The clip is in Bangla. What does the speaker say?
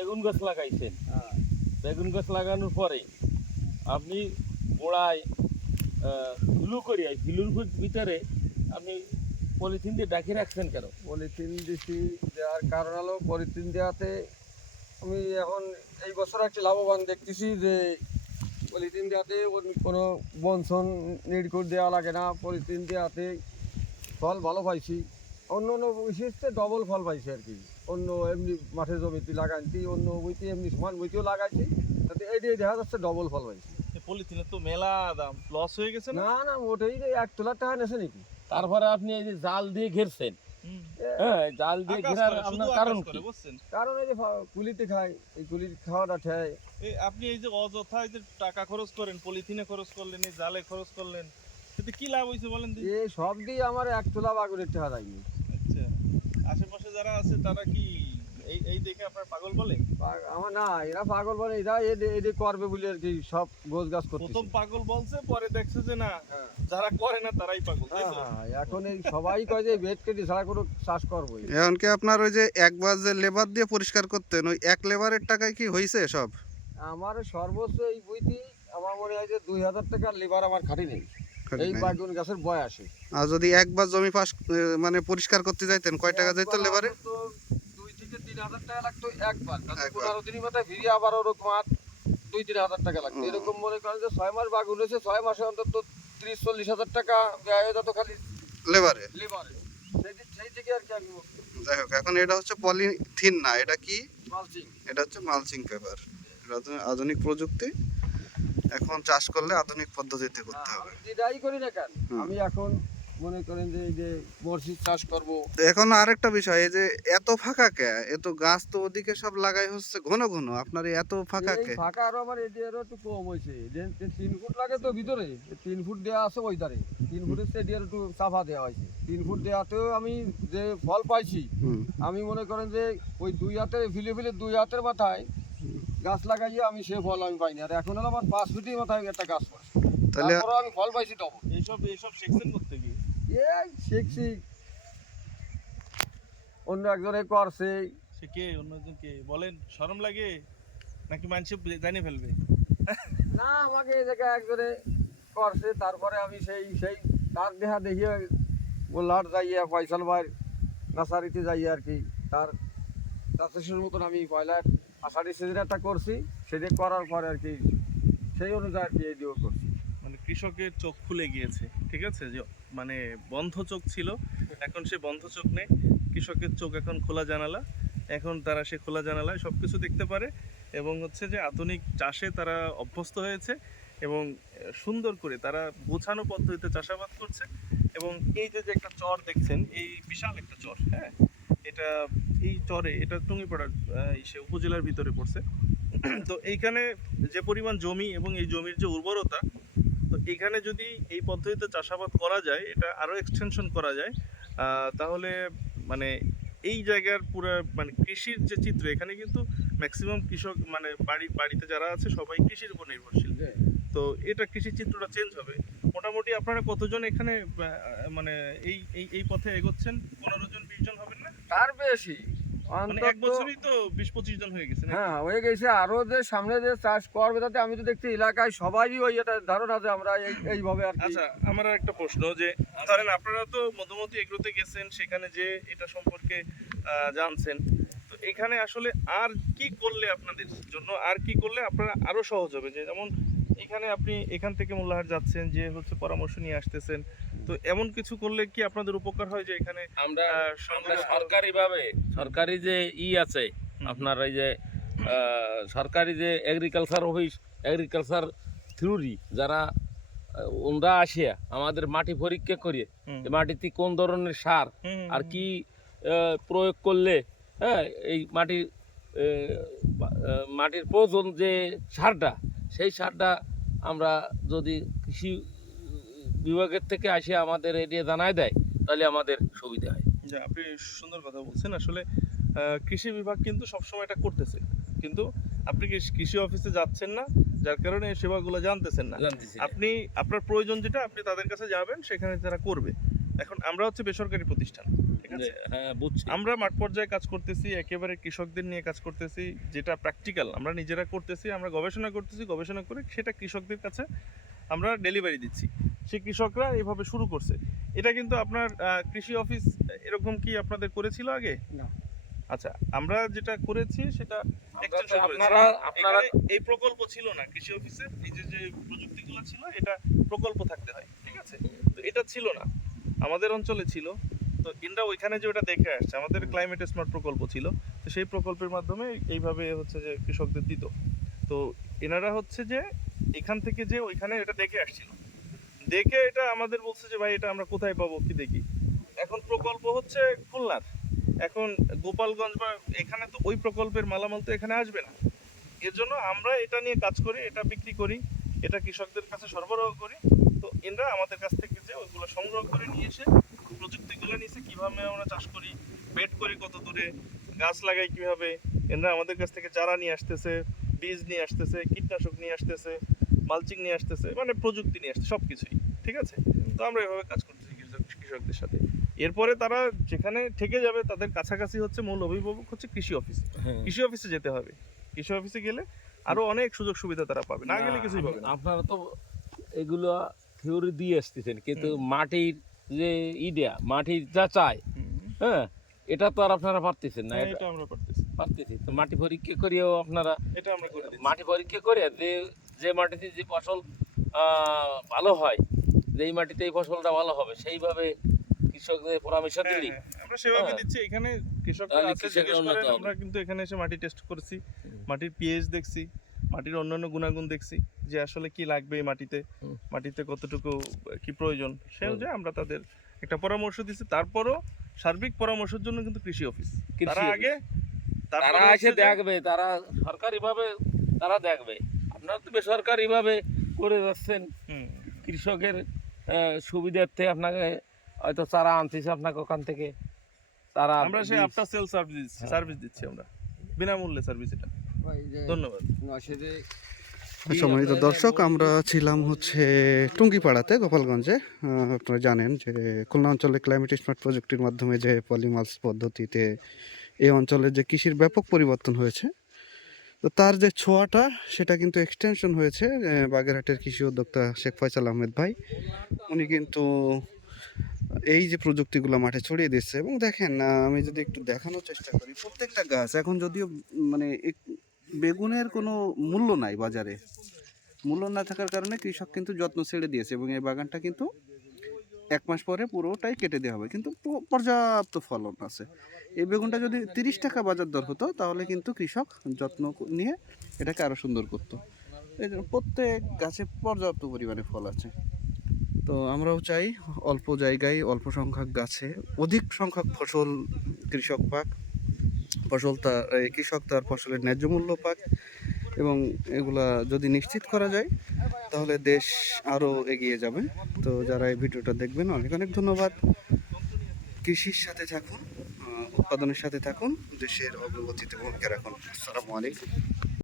বেগুন গাছ লাগাইছেন, বেগুন গাছ লাগানোর পরে আপনি গোড়ায় ধুলো করিয়া ধুলোর ভিতরে আপনি পলিথিন দিয়ে ডাকিয়ে রাখছেন কেন? পলিথিন দিছি, দেওয়ার কারণ হলো পলিথিন দেওয়াতে আমি এখন এই বছর একটা লাভবান দেখতেছি যে পলিথিন দেওয়াতে কোনো বনসন নির্কুট দেওয়া লাগে না। পলিথিন দেওয়াতে ফল ভালো পাইছি, অন্য অন্য বিশেষতে ডবল ফল পাইছি আর কি। অন্য এমনি মাঠে জমিতে লাগাইছি, অন্য বইতে এমনি সমান বইতেও লাগাইছি, তাতে এইটাই দেখা যাচ্ছে ডবল ফল পাইছি। পলিথিনের তো মেলা দাম, লস হয়ে গেছে না? না না, ওটাই 1 তোলার টাকা নেছে নাকি? তারপরে আপনি এই যে জাল দিয়ে ঘেরছেন, হ্যাঁ জাল দিয়ে ঘেরার আপনার কারণ কি? কারণ এই যে কুলিতে খায়, এই কুলির খাওয়াটা ঠায়। আপনি এই যে অযথা এই যে টাকা খরচ করেন, পলিথিনে খরচ করলেন, এই জালে খরচ করলেন, এতে কি লাভ হয়েছে বলেন? এই সব দিয়ে আমার 1 তোলা বাগুনের টাকা যায়নি। আচ্ছা, আশেপাশে যারা আছে তারা কি এই দেখে আপনার পাগল বলে? আমার না, এরা পাগল বলে, এরা এদের করবে বলে আর কি সব গোছ গাছ করতে। প্রথম পাগল বলছে, পরে দেখছে যে না, যারা করে না তারাই পাগল। এখন এই সবাই কয় যে বেড কেটে ছাড়া কোনো চাষ করবো। এখন কি আপনার ওই যে একবার যে লেবার দিয়ে পরিষ্কার করতেন, ওই এক লেবারের টাকায় কি হয়েছে সব? আমার সর্বোচ্চ এই বইটি আমার মনে হয় যে 2000 টাকার লেবার আমার খাটি নেই এই বাগুন গাছের বয়সে। আর যদি একবার জমি মানে পরিষ্কার করতে যাইতেন, কয় টাকা যাইতো লেবারে? 2 থেকে 3000 টাকা লাগতো একবার। 15 দিনের মাথায় ফিরে আবার ওরকম 2-3 হাজার টাকা লাগতো। এরকম মনে করেন যে 6 মাস বাগুন হয়েছে, 6 মাসে অন্তত 30-40 হাজার টাকা ব্যয় হয়ে যেত খালি লেবারে। সেই থেকে আর কি আমি মুক্ত। যাই হোক, এখন এটা হচ্ছে পলিথিন না, এটা কি? মালচিং। এটা হচ্ছে মালচিং পেপার। এটা আধুনিক প্রযুক্তি, এখন চাষ করলে আধুনিক পদ্ধতিতে করতে হবে। যেটাই করি না কেন, আমি এখন মনে করেন যে এই যে মরসিদ চাষ করব। এখন আরেকটা বিষয়, এই যে এত ফাঁকা কে? এত গাছ তো ওদিকে সব লাগাই হচ্ছে ঘন ঘন, আপনার এত ফাঁকা কে? ফাঁকা আরো আমার এদিকে একটু কম হয়েছে। যে 3 ফুট লাগে তো ভিতরে, 3 ফুট দেওয়া আছে ওই ধারে, 3 ফুটের সেদিকে একটু চাপা দেওয়া হয়েছে। 3 ফুট দেওয়াতেও আমি যে ফল পাইছি, আমি মনে করেন যে ওই 2 হাতে ফিলে 2 হাতের মাথায় গাছ লাগাইয়ে আমি সে ফল আমি পাইনি। আর এখন হলো আমার 5 ফিটের মাথায় একটা গাছ পাইছি, তাহলে আমি ফল পাইছি তখন। এইসব সেকশন করতে গিয়ে এই শিখছি, অন্য একজনে করছে। সে কে? অন্যজন কে বলেন? শরম লাগে নাকি মানুষ জানিয়ে ফেলবে? না, আমাকে এই জায়গায় একজনে করছে, তারপরে আমি সেই তার দেহা দেখিয়ে গোল্লাট যাইয়া ফয়সাল ভাইয়ের নার্সারিতে যাই আর কি। তার চাষের মতন আমি পয়লা আষাঢ়ি সিজনে একটা করছি, সেটা করার পরে আর কি সেই অনুযায়ী আর কি এই দিয়েও করছি। মানে কৃষকের চোখ খুলে গিয়েছে, ঠিক আছে? যে মানে বন্ধ চোখ ছিল, এখন সে বন্ধ চোখ নেই, কৃষকের চোখ এখন খোলা জানালা। এখন তারা সে খোলা জানালায় সব কিছু দেখতে পারে, এবং হচ্ছে যে আধুনিক চাষে তারা অভ্যস্ত হয়েছে, এবং সুন্দর করে তারা গোছানো পদ্ধতিতে চাষাবাদ করছে। এবং এই যে একটা চর দেখছেন, এই বিশাল একটা চর, হ্যাঁ, এটা এই চরে, এটা টুঙ্গিপাড়ার সে উপজেলার ভিতরে পড়ছে। তো এইখানে যে পরিমাণ জমি এবং এই জমির যে উর্বরতা, তো এখানে যদি এই পদ্ধতিতে চাষাবাদ করা যায়, এটা আরও এক্সটেনশন করা যায়, তাহলে মানে এই জায়গার পুরো মানে কৃষির যে চিত্র, এখানে কিন্তু ম্যাক্সিমাম কৃষক মানে বাড়িতে যারা আছে সবাই কৃষির উপর নির্ভরশীল। তো এটা কৃষি চিত্রটা চেঞ্জ হবে। মোটামুটি আপনারা কতজন এখানে মানে এই এই এই পথে এগোচ্ছেন? 15 জন 20 জন হবেন না? তার বেশি, মানে এক বছরই তো 20-25 জন হয়ে গেছে। হ্যাঁ, হয়ে গেছে। আরো যে সামনে যে চাষ করবে, তাতে আমি তো দেখছি এলাকায় সবাই ওই এটা ধারণা যে আমরা এইভাবে আর কি। আচ্ছা, আমার একটা প্রশ্ন, যে ধরেন আপনারা তো মধুমতি এগ্রোতে গেছেন, সেখানে যে এটা সম্পর্কে জানছেন, তো এখানে আসলে আর কি করলে আপনাদের জন্য, আর কি করলে আপনারা আরো সহজ হবে? যে যেমন এখানে আপনি এখান থেকে মোল্লাহাট যাচ্ছেন, যে হচ্ছে পরামর্শ নিয়ে আসতেছেন, তো এমন কিছু করলে কি আপনাদের উপকার হয়? যে এখানে আমরা সরকারিভাবে, সরকারি যে আছে আপনার, এই যে সরকারি যে এগ্রিকালচার অফিস, এগ্রিকালচার থিওরি যারা ওনরা আসিয়া আমাদের মাটি পরীক্ষা করিয়ে মাটিতে কোন ধরনের সার আর কি প্রয়োগ করলে, হ্যাঁ, এই মাটির প্রয়োজন যে সারটা, সেই সারটা আমরা যদি কৃষি বিভাগের থেকে আসে আমাদের এরিয়া জানায় দেয়, তাহলে আমাদের সুবিধা হয়। যা, আপনি সুন্দর কথা বলছেন। আসলে কৃষি বিভাগ কিন্তু সবসময় এটা করতেছে, কিন্তু আপনি কৃষি অফিসে যাচ্ছেন না, যার কারণে এই সেবাগুলো জানতেছেন না। আপনি আপনার প্রয়োজন যেটা, আপনি তাদের কাছে যাবেন, সেখানে তারা করবে। এখন আমরা হচ্ছে বেসরকারি প্রতিষ্ঠান, ঠিক ঠিক আছে? হ্যাঁ বুঝছি। আমরা মাঠ পর্যায়ে কাজ করতেছি, একেবারে কৃষকদের নিয়ে কাজ করতেছি, যেটা প্র্যাকটিক্যাল আমরা নিজেরা করতেছি, আমরা গবেষণা করতেছি, গবেষণা করে সেটা কৃষকদের কাছে আমরা ডেলিভারি দিচ্ছি। সেই কৃষকরা এইভাবে শুরু করছে। এটা কিন্তু আপনার কৃষি অফিস এরকম কি আপনাদের করেছিল আগে? না। আচ্ছা, আমরা যেটা করেছি সেটা extension করেছি। আপনারা এখানে এই প্রকল্প ছিল না কৃষি অফিসে, এই যে যে প্রযুক্তিগুলো ছিল এটা প্রকল্প থাকতে হয়, ঠিক আছে? তো এটা ছিল না, আমাদের অঞ্চলে ছিল। তো ইন্দ্রা ওইখানে যে ওটা দেখে আসছে, আমাদের ক্লাইমেট স্মার্ট প্রকল্প ছিল, তো সেই প্রকল্পের মাধ্যমে এইভাবে হচ্ছে যে কৃষকদের দিত। তো এনারা হচ্ছে যে এখান থেকে যে ওইখানে এটা দেখে আসছিল, দেখে এটা আমাদের বলছে যে ভাই এটা আমরা কোথায় পাবো, কি দেখি। এখন প্রকল্প হচ্ছে খুলনার, এখন গোপালগঞ্জ বা এখানে তো ওই প্রকল্পের মালামাল তো এখানে আসবে না। এর জন্য আমরা এটা নিয়ে কাজ করি, এটা বিক্রি করি, এটা কৃষকদের কাছে সরবরাহ করি। তো এনরা আমাদের কাছ থেকে যে ওইগুলো সংগ্রহ করে নিয়ে এসে প্রযুক্তিগুলো নিয়েছে, কিভাবে আমরা চাষ করি, বেড করি কত দূরে, গাছ লাগাই কিভাবে, এনরা আমাদের কাছ থেকে চারা নিয়ে আসতেছে, বীজ নিয়ে আসতেছে, কীটনাশক নিয়ে আসতেছে, মালচিং নিয়ে আসতেছে, মানে প্রযুক্তি নিয়ে আসছে সব কিছুই, ঠিক আছে? তো আমরা এভাবে কাজ করতেছি কৃষকদের সাথে। এরপরে তারা যেখানে থেকে যাবে তাদের কাছাকাছি হচ্ছে মূল অভিভাবক হচ্ছে কৃষি অফিস। হ্যাঁ। কৃষি অফিসে যেতে হবে, কৃষি অফিসে গেলে আরো অনেক সুযোগ সুবিধা তারা পাবে, না গেলে কিছুই পাবে না। আপনারা তো এগুলো থিওরি দিয়ে আসতেছেন, কিন্তু মাটির যে ইডিয়া মাটির যা চায়, হ্যাঁ, এটা তো আর আপনারা পারতেছেন না। হ্যাঁ, এটা আমরা করতেছি, পারতেছি তো মাটি পরীক্ষা করিও আপনারা, এটা আমরা করে দিচ্ছি। মাটি পরীক্ষা করে যে যে মাটিতে যে ফসল ভালো হয়, যেই মাটিতে এই ফসলটা ভালো হবে সেইভাবে কৃষকদের পরামর্শ হ্যাঁ, দিলি। হ্যাঁ, আমরা সেভাবে হ্যাঁ। দিচ্ছি। এখানে কৃষকরা তাহলে আছে, কৃষকের জিজ্ঞেস উন্নত করেন, হবে। আমরা কিন্তু এখানে এসে মাটি টেস্ট করেছি, মাটির পিএইচ দেখছি, মাটির অন্যান্য গুণাগুণ দেখছি, যে আসলে কি লাগবে এই মাটিতে, হুম। মাটিতে কতটুকু কি প্রয়োজন, সে অনুযায়ী আমরা তাদের একটা পরামর্শ দিচ্ছি। তারপরও সার্বিক পরামর্শের জন্য কিন্তু কৃষি অফিস কৃষি তারা অফিস। আগে, তারা তারপরে এসে হচ্ছে যে- দেখবে, তারা সরকারিভাবে তারা দেখবে। আপনারা তো বেসরকারিভাবে করে যাচ্ছেন, হুম, কৃষকের সুবিধার্থে আপনাকে হয়তো চারা আনতেছে আপনাকে ওখান থেকে, তারা আমরা সেই বীজ। আফটার সেল সার্ভিস দিচ্ছি আমরা, বিনামূল্যে সার্ভিস এটা। ভাই যে ধন্যবাদ। নশীতে সম্মানিত দর্শক, আমরা ছিলাম হচ্ছে টুঙ্গিপাড়াতে, গোপালগঞ্জে। আপনারা জানেন যে খুলনা অঞ্চলে ক্লাইমেট স্মার্ট প্রযুক্তির মাধ্যমে যে পলিমাস পদ্ধতিতে এই অঞ্চলের যে কৃষির ব্যাপক পরিবর্তন হয়েছে, তো তার যে ছোঁয়াটা সেটা কিন্তু এক্সটেনশন হয়েছে। বাগেরহাটের কৃষি উদ্যোক্তা শেখ ফয়সাল আহমেদ ভাই, উনি কিন্তু এই যে প্রযুক্তিগুলো মাঠে ছড়িয়ে দিচ্ছে। এবং দেখেন, আমি যদি একটু দেখানোর চেষ্টা করি, প্রত্যেকটা গাছ এখন যদিও মানে বেগুনের কোনো মূল্য নাই বাজারে, মূল্য না থাকার কারণে কৃষক কিন্তু যত্ন ছেড়ে দিয়েছে, এবং এই বাগানটা কিন্তু 1 মাস পরে পুরোটাই কেটে দেওয়া হবে, কিন্তু পর্যাপ্ত ফলন আছে। এই বেগুনটা যদি 30 টাকা বাজার দর হতো, তাহলে কিন্তু কৃষক যত্ন নিয়ে এটাকে আরো সুন্দর করতো। এই জন্য প্রত্যেক গাছে পর্যাপ্ত পরিমাণে ফল আছে। তো আমরাও চাই অল্প জায়গায় অল্প সংখ্যক গাছে অধিক সংখ্যক ফসল কৃষক পাক, কৃষক তার ফসলের ন্যায্য মূল্য পাক, এবং এগুলা যদি নিশ্চিত করা যায় তাহলে দেশ আরও এগিয়ে যাবে। তো যারা এই ভিডিওটা দেখবেন, অনেক অনেক ধন্যবাদ। কৃষির সাথে থাকুন, উৎপাদনের সাথে থাকুন, দেশের অগ্রগতিতে ভূমিকা রাখুন। আসসালামু আলাইকুম।